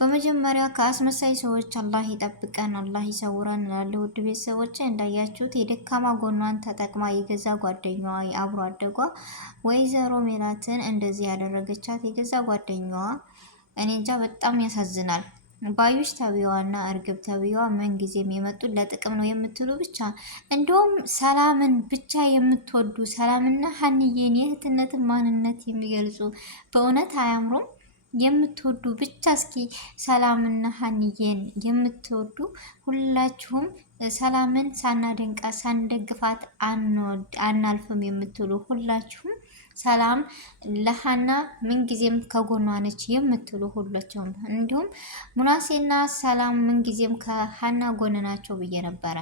በመጀመሪያ ከአስመሳይ ሰዎች አላህ ይጠብቀን፣ አላህ ይሰውረን እላለሁ። ውድ ቤተሰቦቼ እንዳያችሁት የደካማ ጎኗን ተጠቅማ የገዛ ጓደኛዋ የአብሮ አደጓ ወይዘሮ ሜላትን እንደዚህ ያደረገቻት የገዛ ጓደኛዋ እኔ እንጃ በጣም ያሳዝናል። ባዩሽ ተብዬዋና እርግብ ተብዬዋ ምን ጊዜም የመጡት ለጥቅም ነው የምትሉ ብቻ እንደውም ሰላምን ብቻ የምትወዱ ሰላምና ሀንዬን የእህትነትን ማንነት የሚገልጹ በእውነት አያምሩም? የምትወዱ ብቻ እስኪ ሰላምና ሀንዬን የምትወዱ ሁላችሁም ሰላምን ሳናደንቃ ሳንደግፋት አናልፍም የምትሉ ሁላችሁም ሰላም ለሀና ምንጊዜም ከጎኗ ነች የምትሉ ሁላችሁም፣ እንዲሁም ሙናሴና ሰላም ምንጊዜም ከሀና ጎን ናቸው ብዬ ነበረ።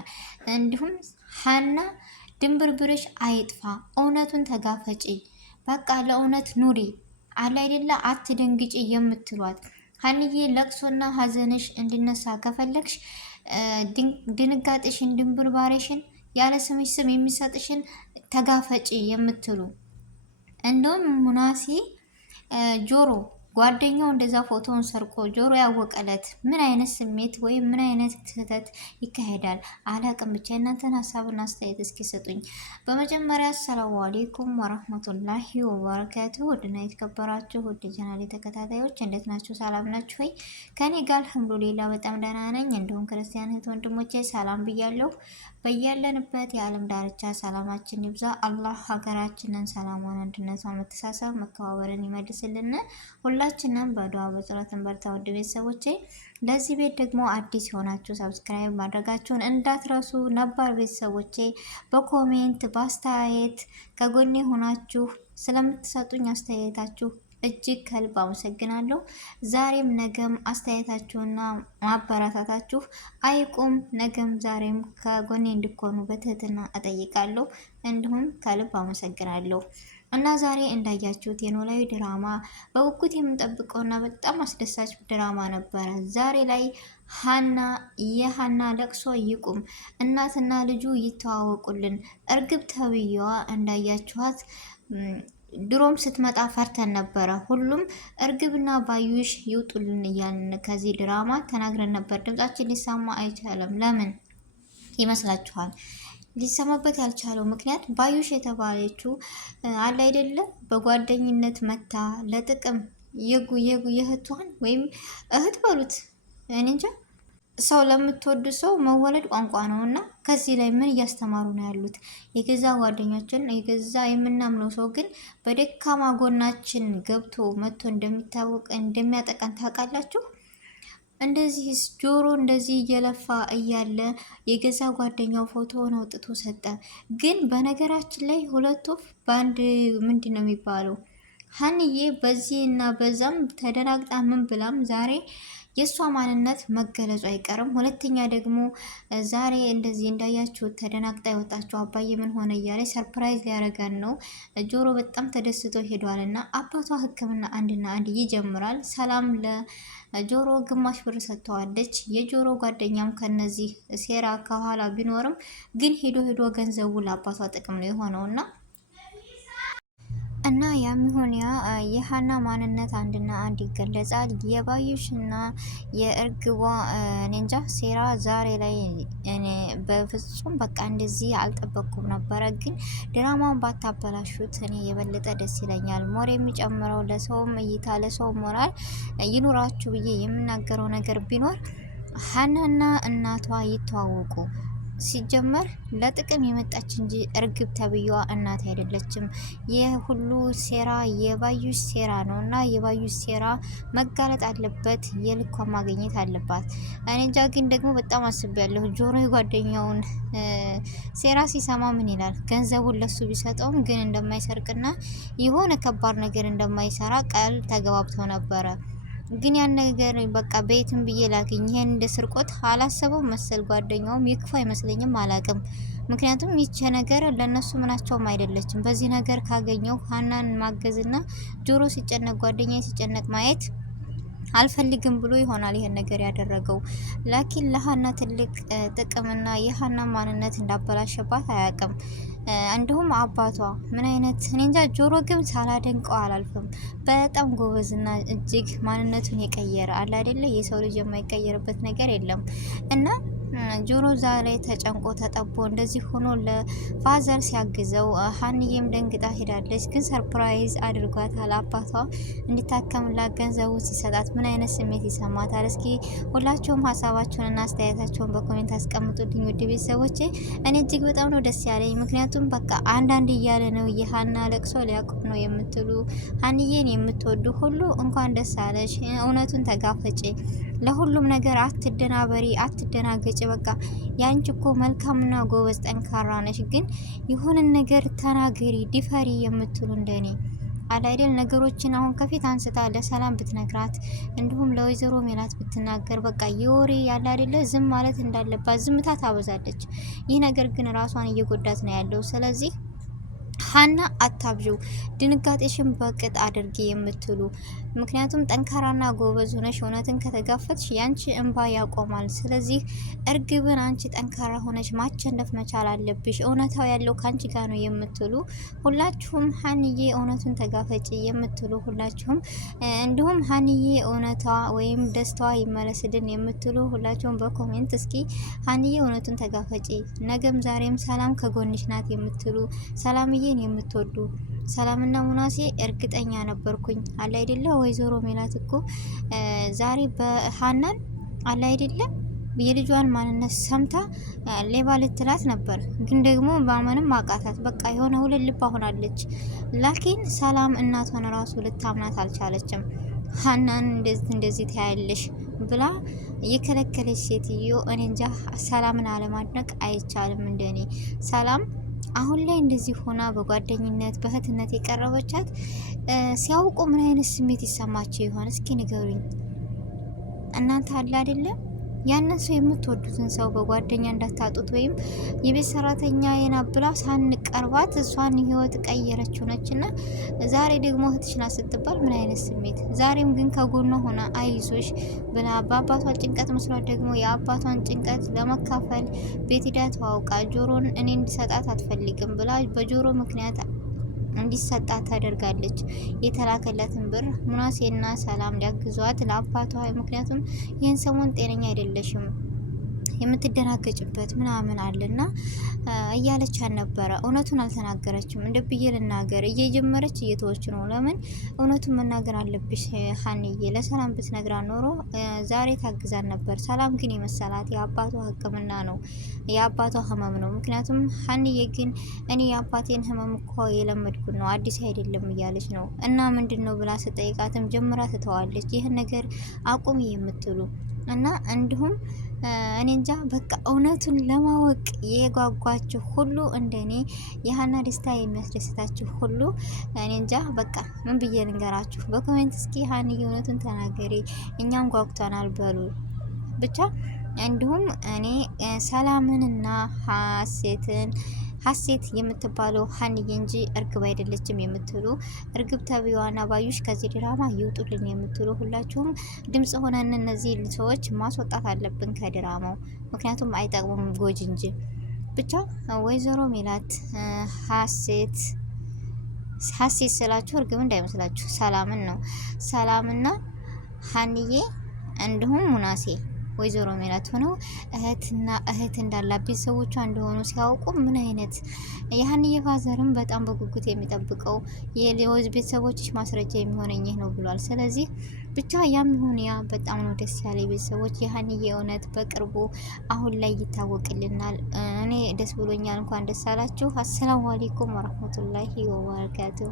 እንዲሁም ሀና ድንብርብርሽ አይጥፋ፣ እውነቱን ተጋፈጪ፣ በቃ ለእውነት ኑሪ አለ አይደለ አትደንግጪ የምትሏት ሀንዬ ለቅሶና ሀዘንሽ እንዲነሳ ከፈለግሽ ድንጋጤሽን ድንብርባሬሽን ያለ ስምሽ ስም የሚሰጥሽን ተጋፈጪ የምትሉ እንደውም ሙናሴ ጆሮ ጓደኛው እንደዛ ፎቶውን ሰርቆ ጆሮ ያወቀለት ምን አይነት ስሜት ወይም ምን አይነት ስህተት ይካሄዳል አላቅም። ብቻ እናንተን ሀሳብና አስተያየት እስኪ ሰጡኝ። በመጀመሪያ አሰላሙ አሌይኩም ወራህመቱላሂ ወበረካቱ። ውድና የተከበራችሁ ውድ ቻናሌ ተከታታዮች እንዴት ናችሁ? ሰላም ናችሁ ወይ? ከኔ ጋር አልሐምዱሊላህ በጣም ደህና ነኝ። እንዲሁም ክርስቲያን እህት ወንድሞቼ ሰላም ብያለሁ። በያለንበት የዓለም ዳርቻ ሰላማችን ይብዛ። አላህ ሀገራችንን ሰላሟን፣ አንድነቷን፣ መተሳሰብ፣ መከባበርን ይመልስልን። ሁላችንም በዱዓ በጸሎት እንበርታ። ውድ ቤተሰቦቼ ለዚህ ቤት ደግሞ አዲስ የሆናችሁ ሰብስክራይብ ማድረጋችሁን እንዳትረሱ። ነባር ቤተሰቦቼ በኮሜንት በአስተያየት ከጎኔ ሆናችሁ ስለምትሰጡኝ አስተያየታችሁ እጅግ ከልብ አመሰግናለሁ። ዛሬም ነገም አስተያየታችሁና ማበረታታችሁ አይቁም። ነገም ዛሬም ከጎኔ እንድትሆኑ በትህትና እጠይቃለሁ። እንዲሁም ከልብ አመሰግናለሁ። እና ዛሬ እንዳያችሁት የኖላዊ ድራማ በጉጉት የምንጠብቀውና በጣም አስደሳች ድራማ ነበረ። ዛሬ ላይ የሀና ለቅሶ ይቁም፣ እናትና ልጁ ይተዋወቁልን። እርግብ ተብዬዋ እንዳያችኋት ድሮም ስትመጣ ፈርተን ነበረ። ሁሉም እርግብና ባዩሽ ይውጡልን እያልን ከዚህ ድራማ ተናግረን ነበር። ድምጻችን ሊሰማ አይቻልም። ለምን ይመስላችኋል? ሊሰማበት ያልቻለው ምክንያት ባዩሽ የተባለችው አለ አይደለም በጓደኝነት መታ ለጥቅም የእህቷን ወይም እህት በሉት እኔ እንጃ ሰው ለምትወዱ ሰው መወለድ ቋንቋ ነው። እና ከዚህ ላይ ምን እያስተማሩ ነው ያሉት? የገዛ ጓደኛችን የገዛ የምናምነው ሰው ግን በደካማ ጎናችን ገብቶ መጥቶ እንደሚያጠቃን ታውቃላችሁ። እንደዚህ ጆሮ እንደዚህ እየለፋ እያለ የገዛ ጓደኛው ፎቶውን አውጥቶ ሰጠ። ግን በነገራችን ላይ ሁለት ወፍ በአንድ ምንድን ነው የሚባለው? ሀንዬ በዚህ እና በዛም ተደናግጣ ምን ብላም ዛሬ የእሷ ማንነት መገለጹ አይቀርም። ሁለተኛ ደግሞ ዛሬ እንደዚህ እንዳያችሁት ተደናግጣ የወጣችው አባዬ ምን ሆነ እያለ ሰርፕራይዝ ሊያደርገን ነው። ጆሮ በጣም ተደስቶ ሄዷል እና አባቷ ሕክምና አንድና አንድ ይጀምራል። ሰላም ለጆሮ ግማሽ ብር ሰጥተዋለች። የጆሮ ጓደኛም ከነዚህ ሴራ ከኋላ ቢኖርም ግን ሄዶ ገንዘቡ ለአባቷ ጥቅም ነው የሆነውና እና የሚሆን ያ የሀና ማንነት አንድና አንድ ይገለጻል። የባዩሽና የእርግቧ ኔንጃ ሴራ ዛሬ ላይ እኔ በፍጹም በቃ እንደዚህ አልጠበቅኩም ነበረ። ግን ድራማውን ባታበላሹት እኔ የበለጠ ደስ ይለኛል። ሞር የሚጨምረው ለሰውም እይታ ለሰው ሞራል ይኑራችሁ ብዬ የምናገረው ነገር ቢኖር ሀናና እናቷ ይተዋወቁ። ሲጀመር ለጥቅም የመጣች እንጂ እርግብ ተብዬዋ እናት አይደለችም። ይህ ሁሉ ሴራ የባዩሽ ሴራ ነው እና የባዩሽ ሴራ መጋለጥ አለበት። የልኳ ማግኘት አለባት። እኔ እንጃ ግን ደግሞ በጣም አስቤያለሁ። ጆሮ የጓደኛውን ሴራ ሲሰማ ምን ይላል? ገንዘቡን ለሱ ቢሰጠውም ግን እንደማይሰርቅና የሆነ ከባድ ነገር እንደማይሰራ ቃል ተገባብተው ነበረ። ግን ያን ነገር በቃ ቤትም ብዬ ላግኝ ይሄን እንደ ስርቆት አላሰበው መሰል። ጓደኛውም ይክፋ አይመስለኝም አላቅም። ምክንያቱም ይቺ ነገር ለነሱ ምናቸውም አይደለችም። በዚህ ነገር ካገኘው ሀናን ማገዝና ጆሮ ሲጨነቅ ጓደኛ ሲጨነቅ ማየት አልፈልግም ብሎ ይሆናል ይሄን ነገር ያደረገው። ላኪን ለሀና ትልቅ ጥቅምና የሀና ማንነት እንዳበላሸባት አያውቅም። እንዲሁም አባቷ ምን አይነት እኔ እንጃ። ጆሮ ግን ሳላደንቀው አላልፍም። በጣም ጎበዝና እጅግ ማንነቱን የቀየረ አለ አይደለ? የሰው ልጅ የማይቀየርበት ነገር የለም እና ጆሮ ዛሬ ተጨንቆ ተጠቦ እንደዚህ ሆኖ ለፋዘር ሲያግዘው ሀንዬም ደንግጣ ሄዳለች። ግን ሰርፕራይዝ አድርጓታል። አባቷ እንዲታከምላት ገንዘቡ ሲሰጣት ምን አይነት ስሜት ይሰማታል? እስኪ ሁላችሁም ሀሳባችሁንና አስተያየታችሁን በኮሜንት አስቀምጡልኝ ውድ ቤተሰቦቼ። እኔ እጅግ በጣም ነው ደስ ያለኝ። ምክንያቱም በቃ አንዳንድ እያለ ነው የሀና ለቅሶ ሊያቆም ነው የምትሉ ሀንዬን የምትወዱ ሁሉ እንኳን ደስ አለሽ። እውነቱን ተጋፈጪ። ለሁሉም ነገር አትደናበሪ፣ አትደናገጭ። በቃ ያንቺ እኮ መልካምና ጎበዝ ጠንካራ ነሽ፣ ግን የሆነን ነገር ተናገሪ፣ ዲፈሪ የምትሉ እንደኔ አላይደል ነገሮችን አሁን ከፊት አንስታ ለሰላም ብትነግራት እንዲሁም ለወይዘሮ ሜላት ብትናገር በቃ የወሬ ያለ አይደለ ዝም ማለት እንዳለባት ዝምታ ታበዛለች። ይህ ነገር ግን ራሷን እየጎዳት ነው ያለው። ስለዚህ ሀና አታብዡ፣ ድንጋጤሽን በቅጥ አድርጊ የምትሉ ምክንያቱም ጠንካራና ጎበዝ ሆነሽ እውነትን ከተጋፈጥሽ ያንቺ እንባ ያቆማል። ስለዚህ እርግብን አንቺ ጠንካራ ሆነሽ ማቸነፍ መቻል አለብሽ፣ እውነታው ያለው ካንቺ ጋር ነው የምትሉ ሁላችሁም ሀንዬ እውነቱን ተጋፈጪ የምትሉ ሁላችሁም፣ እንዲሁም ሀንዬ እውነቷ ወይም ደስታዋ ይመለስልን የምትሉ ሁላችሁም በኮሜንት እስኪ ሀንዬ እውነቱን ተጋፈጪ፣ ነገም ዛሬም ሰላም ከጎንሽ ናት የምትሉ ሰላምዬ የምትወዱ ሰላምና ሙናሴ እርግጠኛ ነበርኩኝ አለ አይደለ? ወይዘሮ ሜላት እኮ ዛሬ በሀናን አለ አይደለ የልጇን ማንነት ሰምታ ሌባ ልትላት ነበር፣ ግን ደግሞ በማመንም አቃታት። በቃ የሆነ ሁለት ልብ ሆናለች። ላኪን ሰላም እናቷን ራሱ ልታምናት አልቻለችም። ሀናን እንደዚህ ታያለሽ ብላ የከለከለች ሴትዮ እኔ እንጃ። ሰላምን አለማድነቅ አይቻልም እንደኔ። ሰላም አሁን ላይ እንደዚህ ሆና በጓደኝነት በእህትነት የቀረበቻት ሲያውቁ ምን አይነት ስሜት ይሰማቸው ይሆን? እስኪ ንገሩኝ እናንተ። አለ አይደለም ያንን ሰው የምትወዱትን ሰው በጓደኛ እንዳታጡት፣ ወይም የቤት ሰራተኛ የናብላ ሳንቀርባት እሷን ህይወት ቀየረችው ነችና ዛሬ ደግሞ እህትሽና ስትባል ምን አይነት ስሜት። ዛሬም ግን ከጎኗ ሆና አይዞሽ ብላ በአባቷ ጭንቀት መስሏት ደግሞ የአባቷን ጭንቀት ለመካፈል ቤት ሂዳ ተዋውቃ ጆሮን እኔ እንዲሰጣት አትፈልግም ብላ በጆሮ ምክንያት እንዲሰጣት ታደርጋለች። የተላከለትን ብር ሙናሴና ሰላም ሊያግዟት ለአባቷ፣ ምክንያቱም ይህን ሰሞን ጤነኛ አይደለሽም የምትደናገጭበት ምናምን አለና እያለቻት ነበረ። እውነቱን አልተናገረችም። እንደ ብዬ ልናገር እየጀመረች እየተወች ነው። ለምን እውነቱን መናገር አለብሽ ሀንዬ። ለሰላም ብትነግራ ኖሮ ዛሬ ታግዛን ነበር። ሰላም ግን የመሰላት የአባቷ ሕክምና ነው፣ የአባቷ ህመም ነው። ምክንያቱም ሀንዬ ግን እኔ የአባቴን ህመም እኮ የለመድኩት ነው አዲስ አይደለም እያለች ነው። እና ምንድን ነው ብላ ስጠይቃትም ጀምራ ትተዋለች። ይህን ነገር አቁሚ የምትሉ እና እንዲሁም እኔ እንጃ በቃ እውነቱን ለማወቅ የጓጓችሁ ሁሉ እንደኔ የሀና ደስታ የሚያስደስታችሁ ሁሉ እኔ እንጃ በቃ ምን ብዬ ልንገራችሁ። በኮሜንት እስኪ ሀንዬ እውነቱን ተናገሪ እኛም ጓጉተናል በሉ ብቻ። እንዲሁም እኔ ሰላምንና ሀሴት የምትባለው ሀንዬ እንጂ እርግብ አይደለችም የምትሉ እርግብ ተብዋና ባዩሽ ከዚህ ድራማ ይውጡልን የምትሉ ሁላችሁም ድምጽ ሆነን እነዚህ ሰዎች ማስወጣት አለብን ከድራማው። ምክንያቱም አይጠቅሙም ጎጅ እንጂ። ብቻ ወይዘሮ ሜላት ሀሴት ስላችሁ እርግብ እንዳይመስላችሁ ሰላምን ነው። ሰላምና ሀንዬ እንዲሁም ሙናሴ ወይዘሮ ሜላት ሆነው እህት እንዳላት ቤተሰቦቿ እንደሆኑ ሲያውቁ ምን አይነት የሀንዬ ፋዘርም በጣም በጉጉት የሚጠብቀው የሌወዝ ቤተሰቦችሽ ማስረጃ የሚሆነኝ ነው ብሏል። ስለዚህ ብቻ ያም ይሁን ያ በጣም ነው ደስ ያለ ቤተሰቦች። የሀንዬ እውነት በቅርቡ አሁን ላይ ይታወቅልናል። እኔ ደስ ብሎኛል። እንኳን ደስ አላችሁ። አሰላሙ አለይኩም ወራህመቱላሂ ወበረካቱሁ።